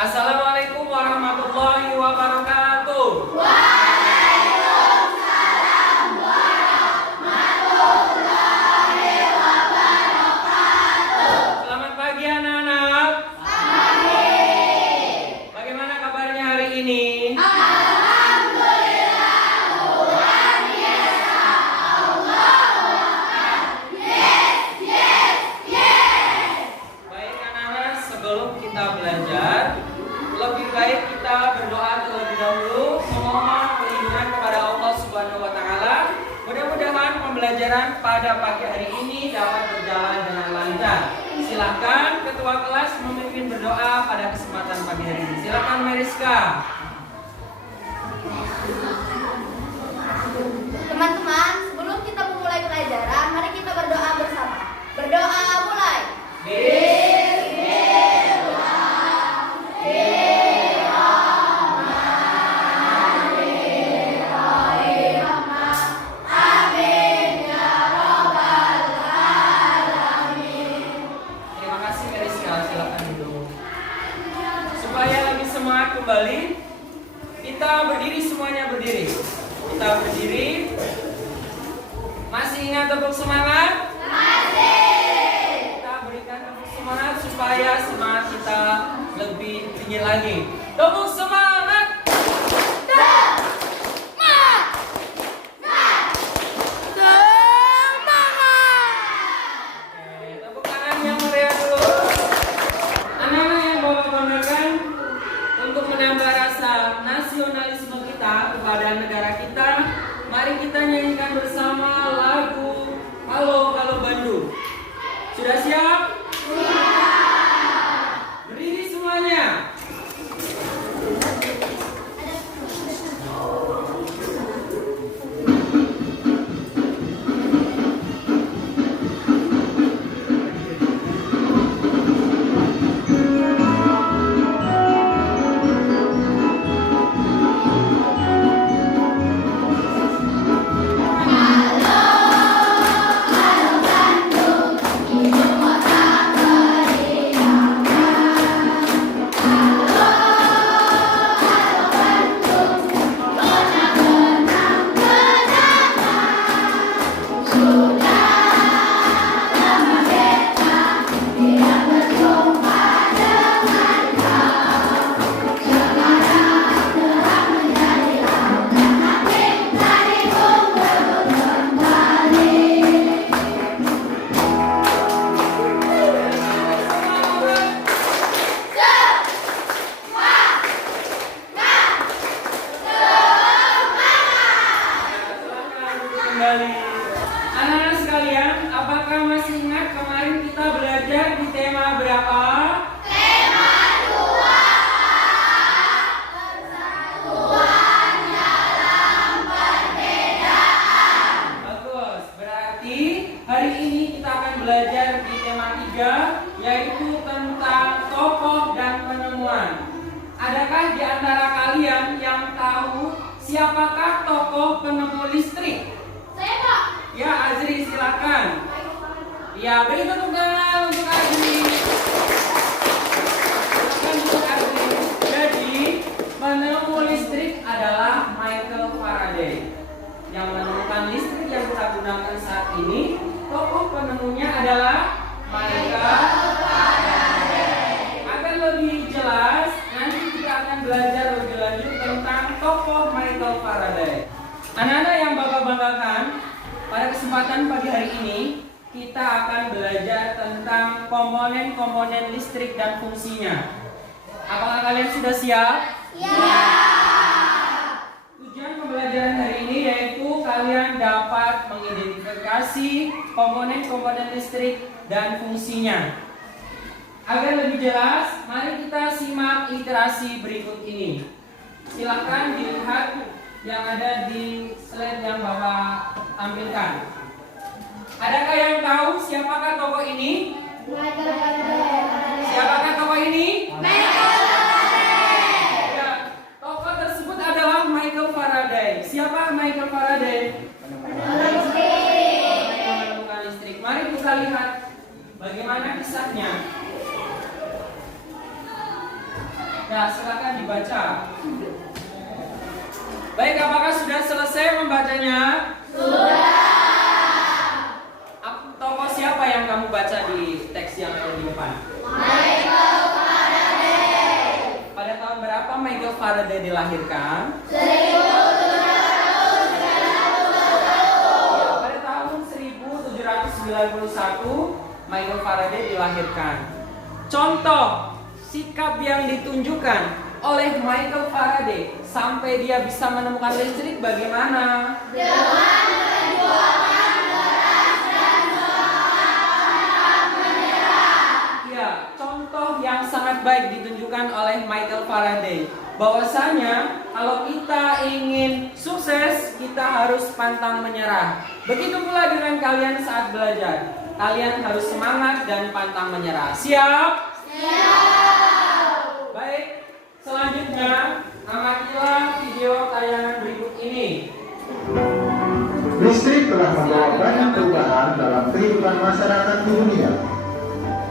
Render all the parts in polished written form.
Assalamualaikum warahmatullahi wabarakatuh. Waalaikumsalam warahmatullahi wabarakatuh. Selamat pagi anak-anak. Pagi. Bagaimana kabarnya hari ini? Alhamdulillah luar biasa. Allahu Akbar. Yes, yes, yes. Baik anak-anak, sebelum kita belajar, lebih baik kita berdoa terlebih dahulu, memohon perlindungan kepada Allah Subhanahu wa taala. Mudah-mudahan pembelajaran pada pagi hari ini dapat berjalan dengan lancar. Silakan ketua kelas memimpin berdoa pada kesempatan pagi hari ini. Silakan Meriska. Teman-teman, sebelum kita memulai pelajaran, mari kita berdoa bersama. Berdoa mulai. Terima kasih Meriska, silakan duduk. Supaya lebih semangat kembali, kita berdiri, semuanya berdiri. Kita berdiri. Masih ingat tepuk semangat? Kita berikan tepuk semangat supaya semangat kita lebih tinggi lagi. Tepuk semangat. Oke, tepuk tangan yang meriah dulu. Anak-anak yang Bapak banggakan, untuk menambah rasa nasionalisme kita kepada negara kita, mari kita nyanyikan bersama lagu Halo Halo Bandung. Sudah siap? Berdiri semuanya. Silakan duduk kembali. Anak-anak sekalian, apakah masih ingat kemarin kita belajar di tema berapa? Bagus, berarti hari ini kita akan belajar di tema 3, yaitu tentang tokoh dan penemuan. Adakah di antara kalian yang tahu siapakah tokoh penemu listrik? Saya Pak. Ya, Azri silakan. Ya, beri tepuk tangan untuk Azri. Silakan untuk Azri. Jadi, penemu listrik adalah Michael Faraday. Yang menemukan listrik yang kita gunakan saat ini, tokoh penemunya adalah Michael Faraday. Agar lebih jelas, nanti kita akan belajar lebih lanjut tentang tokoh Michael Faraday. Anak-anak yang Bapak banggakan, pada kesempatan pagi hari ini kita akan belajar tentang komponen-komponen listrik dan fungsinya. Apakah kalian sudah siap? Tujuan pembelajaran hari ini yaitu kalian dapat mengidentifikasi komponen-komponen listrik dan fungsinya. Agar lebih jelas, mari kita simak literasi berikut ini. Silakan dilihat yang ada di slide yang Bapak tampilkan. Adakah yang tahu siapakah tokoh ini? Siapakah tokoh ini? Ya, tokoh tersebut adalah Michael Faraday. Siapa Michael Faraday? Menemukan listrik. Mari kita lihat bagaimana kisahnya. Ya, silakan dibaca. Baik, apakah sudah selesai membacanya? Tokoh siapa yang kamu baca di teks yang ada di depan? Michael Faraday. Pada tahun berapa Michael Faraday dilahirkan? 1791. Ya, pada tahun 1791 Michael Faraday dilahirkan. Contoh sikap yang ditunjukkan oleh Michael Faraday sampai dia bisa menemukan listrik bagaimana? Dengan perjuangan keras dan semangat menyerah. Ya, contoh yang sangat baik ditunjukkan oleh Michael Faraday. Bahwasanya kalau kita ingin sukses, kita harus pantang menyerah. Begitu pula dengan kalian saat belajar. Kalian harus semangat dan pantang menyerah. Siap? Siap. Baik, selanjutnya amatilah video tayangan berikut ini. Listrik telah membawa banyak perubahan dalam kehidupan masyarakat di dunia.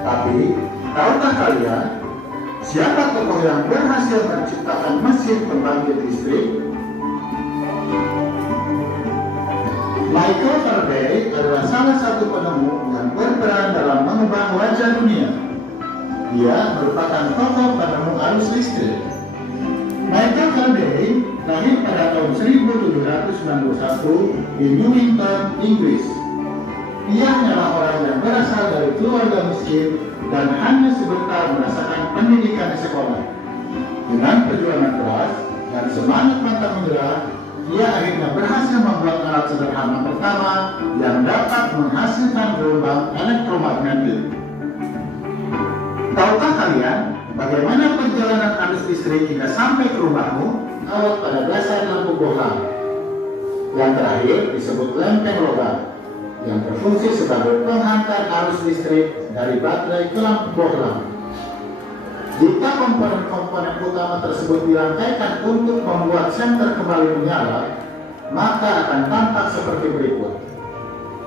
Tapi, tahukah kalian siapa tokoh yang berhasil menciptakan mesin pembangkit listrik? Michael Faraday adalah salah satu penemu yang berperan dalam mengubah wajah dunia. Dia merupakan tokoh penemu arus listrik. Michael Faraday lahir pada tahun 1791 di Newington, Inggris. Ia adalah orang yang berasal dari keluarga miskin dan hanya sebentar merasakan pendidikan di sekolah. Dengan perjuangan keras dan semangat pantang menyerah, ia akhirnya berhasil membuat alat sederhana pertama yang dapat menghasilkan gelombang elektromagnetik. Tahukah kalian bagaimana perjalanan arus listrik hingga sampai ke rumahmu? Awal pada dasar lampu bohlam. Yang terakhir disebut lempeng logam, yang berfungsi sebagai penghantar arus listrik dari baterai ke lampu bohlam. Jika komponen-komponen utama tersebut dirangkaikan untuk membuat senter kembali menyala, maka akan tampak seperti berikut.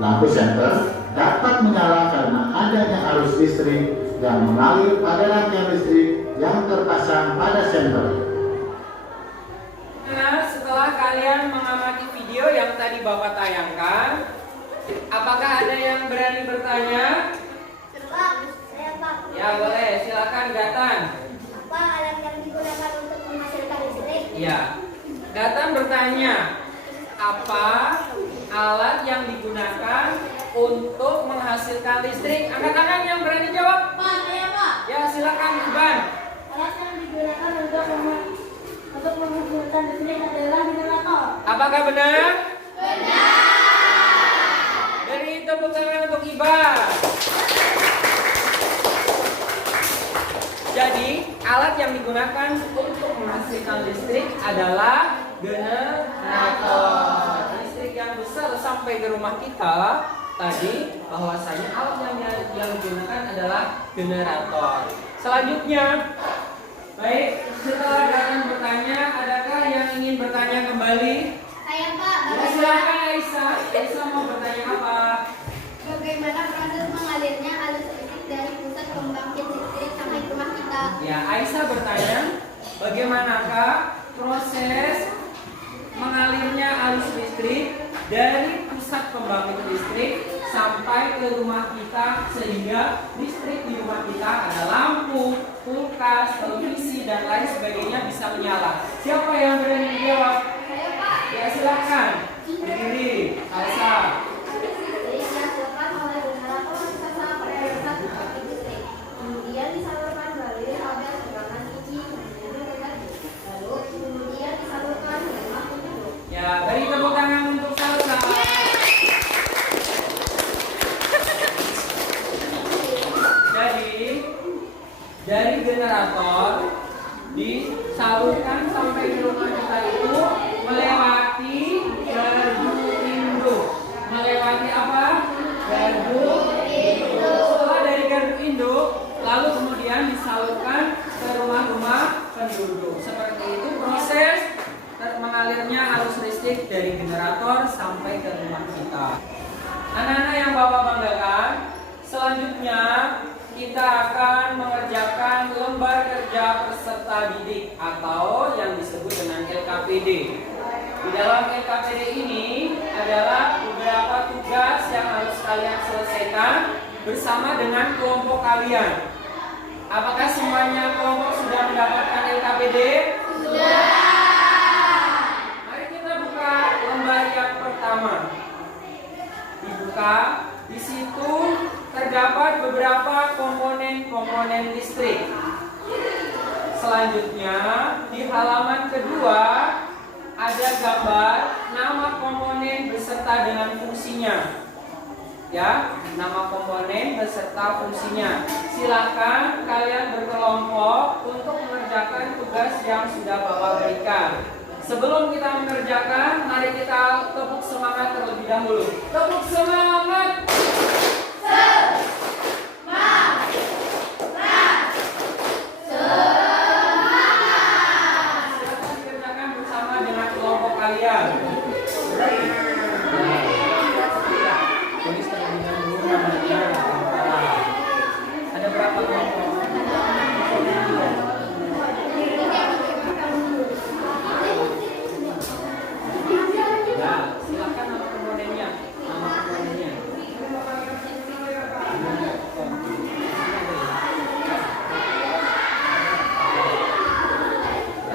Lampu senter dapat menyala karena adanya arus listrik yang mengalir pada rangkaian listrik yang terpasang pada senter. Nah, setelah kalian mengamati video yang tadi Bapak tayangkan, apakah ada yang berani bertanya? Pak, saya Pak. Ya, boleh. Silakan Gatan. Apa alat yang digunakan untuk menghasilkan listrik? Ya. Gatan bertanya, apa alat yang digunakan untuk menghasilkan listrik? Angkat tangan yang berani jawab. Pak, saya Pak. Ya, silakan Iban. Alat yang digunakan untuk menghasilkan listrik adalah generator. Apakah benar? Beri tepuk tangan untuk Iban. Jadi, alat yang digunakan untuk menghasilkan listrik adalah generator. Listrik yang besar sampai ke rumah kita tadi, bahwasanya alat yang digunakan adalah generator. Selanjutnya, baik, setelah kalian bertanya, adakah yang ingin bertanya kembali? Saya Pak. Ya, silakan Aisyah. Aisyah mau bertanya apa? Bagaimana proses mengalirnya arus listrik dari pusat pembangkit listrik sampai ke rumah kita? Ya, Aisyah bertanya, bagaimanakah proses mengalirnya arus listrik dari pusat pembangkit listrik sampai ke rumah kita sehingga listrik di rumah kita ada lampu, kulkas, televisi dan lain sebagainya bisa menyala. Siapa yang berani menjawab? Saya Pak. Ya, silakan. Berdiri, Aisyah. Listrik dihasilkan oleh generator raksasa pada pembangkit listrik. Kemudian disalurkan melalui kabel tegangan tinggi lalu kemudian disalurkan ke rumah penduduk. Ya, beri tepuk tangan untuk Salsa. Jadi, dari generator disalurkan sampai ke rumah kita itu melewati gardu induk. Melewati apa? Gardu induk. Setelah dari gardu induk, lalu kemudian disalurkan ke rumah-rumah penduduk. Seperti itu proses mengalirnya arus listrik dari generator sampai ke rumah kita. Anak-anak yang Bapak banggakan, selanjutnya kita akan mengerjakan lembar kerja peserta peserta didik atau yang disebut dengan LKPD. Di dalam LKPD ini adalah beberapa tugas yang harus kalian selesaikan bersama dengan kelompok kalian. Apakah semuanya kelompok sudah mendapatkan LKPD? Sudah. Mari kita buka lembar yang pertama. Dibuka, di situ terdapat beberapa komponen listrik. Selanjutnya, di halaman kedua ada gambar nama komponen beserta dengan fungsinya. Ya, nama komponen beserta fungsinya. Silakan kalian berkelompok untuk mengerjakan tugas yang sudah Bapak berikan. Sebelum kita mengerjakan, mari kita tepuk semangat terlebih dahulu. Tepuk semangat. Silakan dikerjakan bersama dengan kelompok kalian. Tulis terlebih dahulu namanya. Ada berapa kelompok? Ya, silakan nama komponennya. Nama komponennya.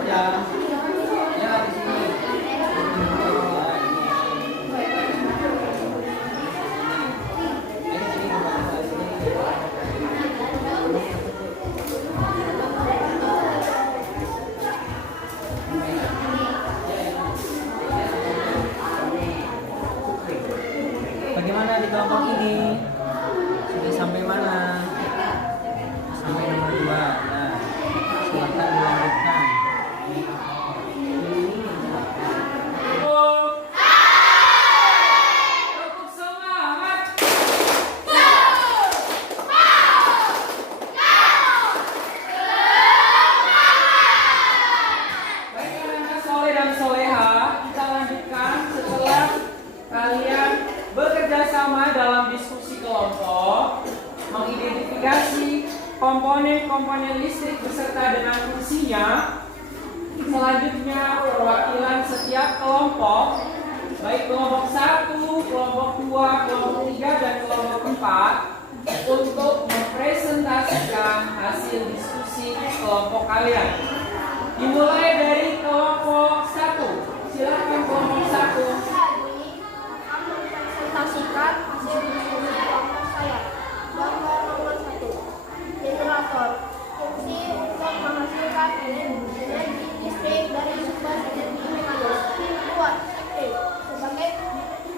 Ya, ya di sini. Bagaimana di kelompok ini? Sudah sampai mana? Sampai nomor 2. Nah, silakan dilanjutkan. Tepuk semangat. Baik, anak-anak soleh dan soleha, kita lanjutkan setelah kalian bekerja sama dalam diskusi kelompok, mengidentifikasi komponen-komponen listrik beserta dengan fungsinya. Selanjutnya perwakilan setiap kelompok, baik kelompok 1, kelompok 2, kelompok 3, dan kelompok 4, untuk mempresentasikan hasil diskusi kelompok kalian. Dimulai dari kelompok 1. Silakan kelompok 1. Presentasikan hasil diskusi kelompok saya. Gambar nomor 1. Generator. Fungsi untuk menghasilkan energi listrik dari sumber energi mekanis. 2. Listrik. Sebagai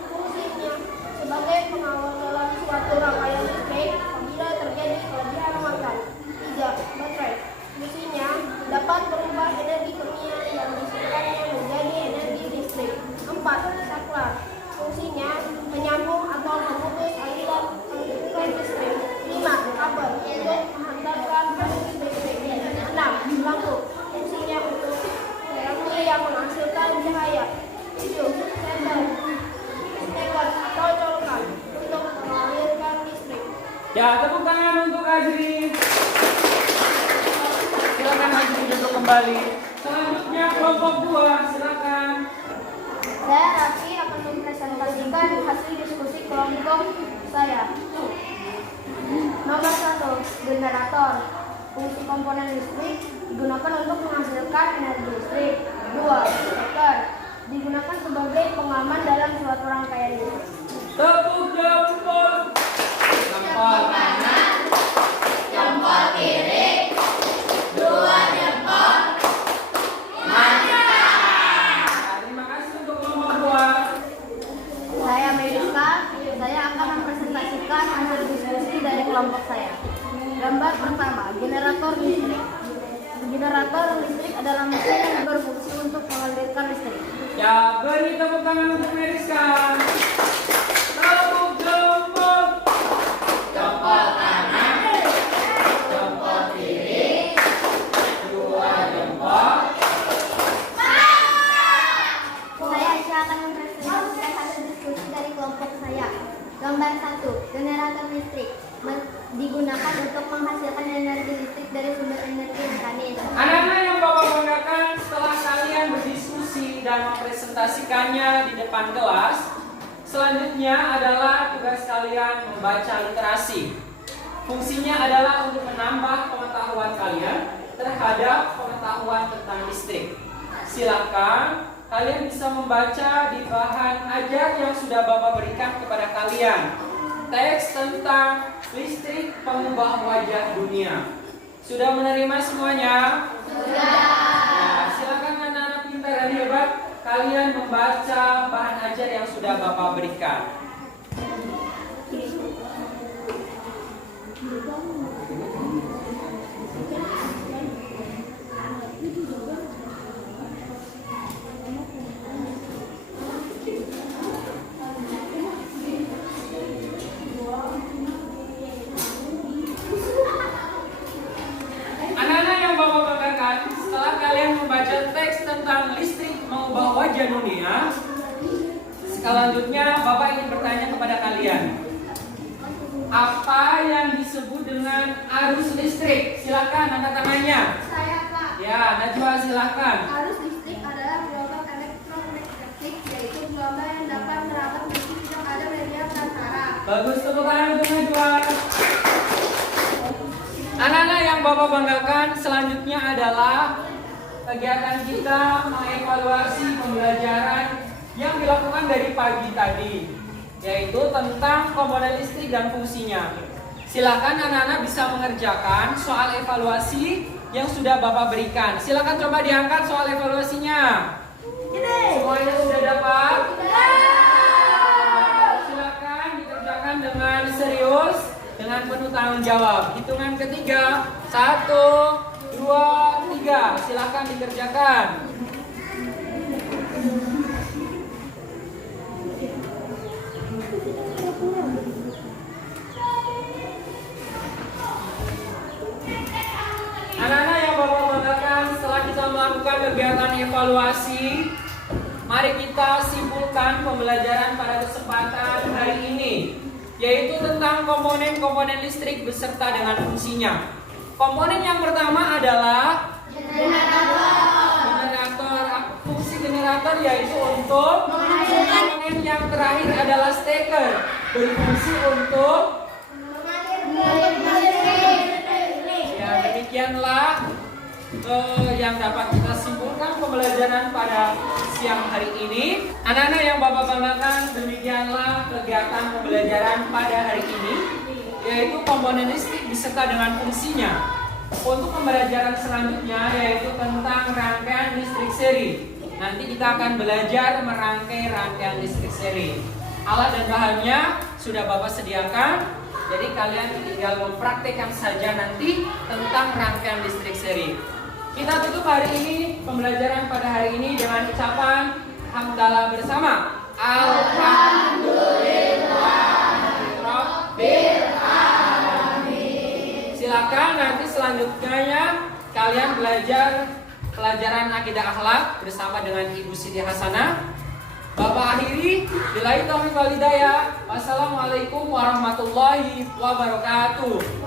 fungsinya sebagai pengawal dalam suatu rangkaian listrik apabila terjadi kelebihan tegangan. 3. Baterai. Fungsinya dapat berubah energi kimia yang disimpannya menjadi energi listrik. 4. Saklar. Fungsinya menyambung atau memutus aliran listrik. 5. Kabel untuk menghantarkan arus listrik. 6. Lampu. Fungsinya untuk lampu yang menghasilkan cahaya. 7. Sender atau colokan untuk mengalirkan listrik. Ya, tepuk tangan untuk Azri. Silakan Azri duduk kembali. Selanjutnya kelompok 2, silakan. Saya Raffi akan mempresentasikan hasil diskusi kelompok saya. Nomor 1. Generator. Fungsi komponen listrik digunakan untuk menghasilkan energi listrik. 2. Breaker. Digunakan sebagai pengaman dalam suatu rangkaian listrik. Tepuk jempol. Jempol kanan, jempol kiri, 2 jempol. Mantap. Terima kasih untuk kelompok 2. Saya Melisa. Saya akan mempresentasikan hasil diskusi dari kelompok saya. Gambar pertama, generator listrik. Generator listrik adalah mesin yang berfungsi untuk mengalirkan listrik. Ya, beri tepuk tangan untuk Meriska. Tepuk jempol. Jempol kanan, jempol kiri, 2 jempol. Saya Aisyah akan mempresentasikan hasil diskusi dari kelompok saya. Gambar 1, generator listrik digunakan untuk untuk menghasilkan energi listrik dari sumber energi mekanis. Anak-anak yang Bapak banggakan, setelah kalian berdiskusi dan mempresentasikannya di depan kelas, selanjutnya adalah tugas kalian membaca literasi. Fungsinya adalah untuk menambah pengetahuan kalian terhadap pengetahuan tentang listrik. Silakan kalian bisa membaca di bahan ajar yang sudah Bapak berikan kepada kalian. Teks tentang listrik pengubah wajah dunia. Sudah menerima semuanya? Sudah. Nah, silakan anak-anak pintar dan hebat, kalian membaca bahan ajar yang sudah Bapak berikan. Anak-anak yang Bapak banggakan, setelah kalian membaca teks tentang listrik mengubah wajah dunia, selanjutnya Bapak ingin bertanya kepada kalian, apa yang disebut dengan arus listrik? Silakan angkat tangannya. Saya, Pak. Ya, Najwa silakan. Arus listrik adalah gelombang elektromagnetik, yaitu gelombang yang dapat merambat listrik yang ada media prasara. Bagus, tepuk tangan untuk Najwa. Anak-anak yang Bapak banggakan, selanjutnya adalah kegiatan kita mengevaluasi pembelajaran yang dilakukan dari pagi tadi, yaitu tentang komponen listrik dan fungsinya. Silakan anak-anak bisa mengerjakan soal evaluasi yang sudah Bapak berikan. Silakan coba diangkat soal evaluasinya. Semuanya sudah dapat? Silakan dikerjakan dengan serius, dengan penuh tanggung jawab. Hitungan ketiga, 1, 2, 3. Silakan dikerjakan. Anak-anak yang Bapak banggakan, setelah kita melakukan kegiatan evaluasi, mari kita simpulkan pembelajaran pada kesempatan hari ini, yaitu tentang komponen-komponen listrik beserta dengan fungsinya. Komponen yang pertama adalah generator. Fungsi generator yaitu untuk menghasilkan. Komponen yang terakhir adalah steker, berfungsi untuk ya, demikianlah yang dapat kita simpulkan pembelajaran pada siang hari ini. Anak-anak yang Bapak banggakan, demikianlah kegiatan pembelajaran pada hari ini, yaitu komponen listrik beserta dengan fungsinya. Untuk pembelajaran selanjutnya yaitu tentang rangkaian listrik seri. Nanti kita akan belajar merangkai rangkaian listrik seri. Alat dan bahannya sudah Bapak sediakan. Jadi kalian tinggal mempraktekkan saja nanti tentang rangkaian listrik seri. Kita tutup hari ini, pembelajaran pada hari ini dengan ucapan hamdalah bersama. Alhamdulillahirabbil alamin. Silakan nanti selanjutnya kalian belajar pelajaran akidah akhlak bersama dengan Ibu Siti Hasanah. Bapak akhiri, billahi taufiq wal hidayah. Wassalamualaikum warahmatullahi wabarakatuh.